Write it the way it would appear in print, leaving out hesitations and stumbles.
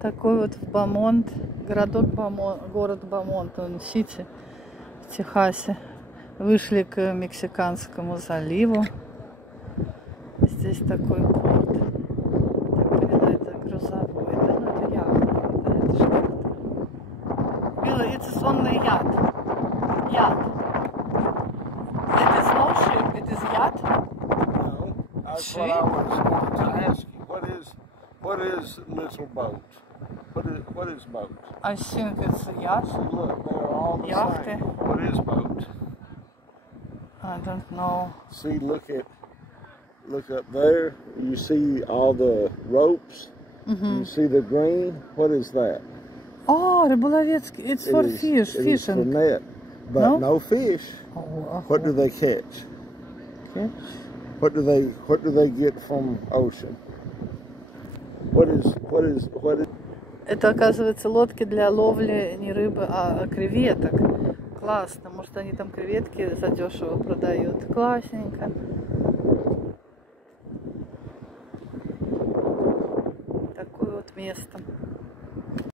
Такой вот в Бамонт, город Бамонт, он в Сити, в Техасе. Вышли к Мексиканскому заливу. Здесь такой порт. Я поняла, это грузовой, да? Ну, это яхта, да, это что-то. Билла, это сонный яд. Яд. It is no ship, it is yacht? No, that's what I was going to ask you. What is little boat? What is boat? I think it's a yacht. See, look, they're all the Yacht. same. What is boat? I don't know. See, look up there. You see all the ropes. You see the green. What is that? Oh, рыболовецкий. It's for fish, It is for fishing. net, but no fish. Oh, What do they catch? okay. What do they get from ocean? What is? Это, оказывается, лодки для ловли не рыбы, а креветок. Классно. Может, они там креветки задешево продают. Классненько. Такое вот место.